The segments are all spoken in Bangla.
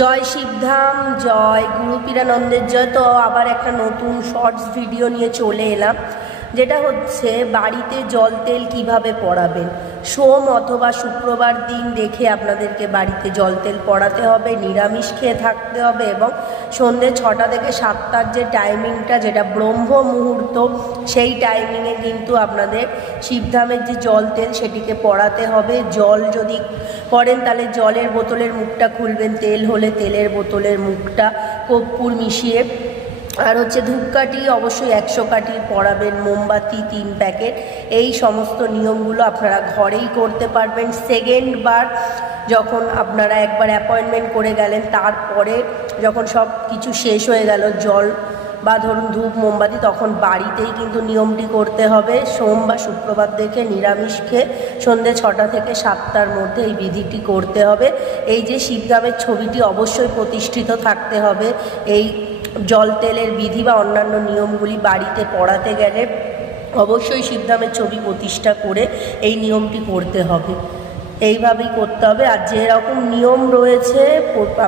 জয় শিবধাম, জয় গুরু পীরানন্দের জয়। তো আবার একটা নতুন শর্টস ভিডিও নিয়ে চলে এলাম, যেটা হচ্ছে বাড়িতে জল তেল কিভাবে পড়াবেন। সোম অথবা শুক্রবার দিন দেখে আপনাদেরকে বাড়িতে জল তেল পড়াতে হবে, নিরামিষ খেয়ে থাকতে হবে এবং সন্ধ্যে 6টা থেকে 7টার যে টাইমিংটা, যেটা ব্রহ্ম মুহূর্ত, সেই টাইমিংয়ে কিন্তু আপনাদের শিবধামের যে জল তেল সেটিকে পড়াতে হবে। জল যদি পড়েন তাহলে জলের বোতলের মুখটা খুলবেন, তেল হলে তেলের বোতলের মুখটা কর্পূর মিশিয়ে, আর হচ্ছে ধূপকাঠি অবশ্যই 100 কাঠির পড়াবেন, মোমবাতি 3 প্যাকেট। এই সমস্ত নিয়মগুলো আপনারা ঘরেই করতে পারবেন। সেকেন্ড বার যখন আপনারা একবার অ্যাপয়েন্টমেন্ট করে গেলেন, তারপরে যখন সব কিছু শেষ হয়ে গেল, জল বা ধরুন ধূপ মোমবাতি, তখন বাড়িতেই কিন্তু নিয়মটি করতে হবে। সোম বা শুক্রবার দেখে নিরামিষ খেয়ে সন্ধ্যে 6টা থেকে 7টার মধ্যে এই বিধিটি করতে হবে। এই যে শিবধামের ছবিটি অবশ্যই প্রতিষ্ঠিত থাকতে হবে। এই জল তেলের বিধি বা অন্যান্য নিয়মগুলি বাড়িতে পড়াতে গেলে অবশ্যই শিবধামের ছবি প্রতিষ্ঠা করে এই নিয়মটি করতে হবে। এইভাবেই করতে হবে। আর যেরকম নিয়ম রয়েছে,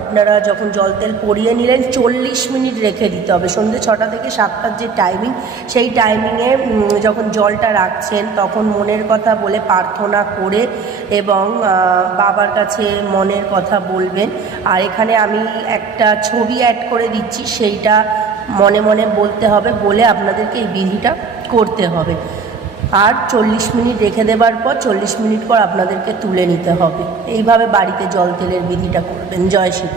আপনারা যখন জল তেল পরিয়ে নিলেন 40 মিনিট রেখে দিতে হবে। সন্ধ্যে 6টা থেকে 7টার যে টাইমিং, সেই টাইমিংয়ে যখন জলটা রাখছেন তখন মনের কথা বলে, প্রার্থনা করে এবং বাবার কাছে মনের কথা বলবেন। আর এখানে আমি একটা ছবি অ্যাড করে দিচ্ছি, সেইটা মনে মনে বলতে হবে, বলে আপনাদেরকে এই বিধিটা করতে হবে। আর 40 মিনিট রেখে দেবার পর 40 মিনিট পর আপনাদেরকে তুলে নিতে হবে। এইভাবে বাড়িতে জল তেলের বিধিটা করবেন। জয় শিব।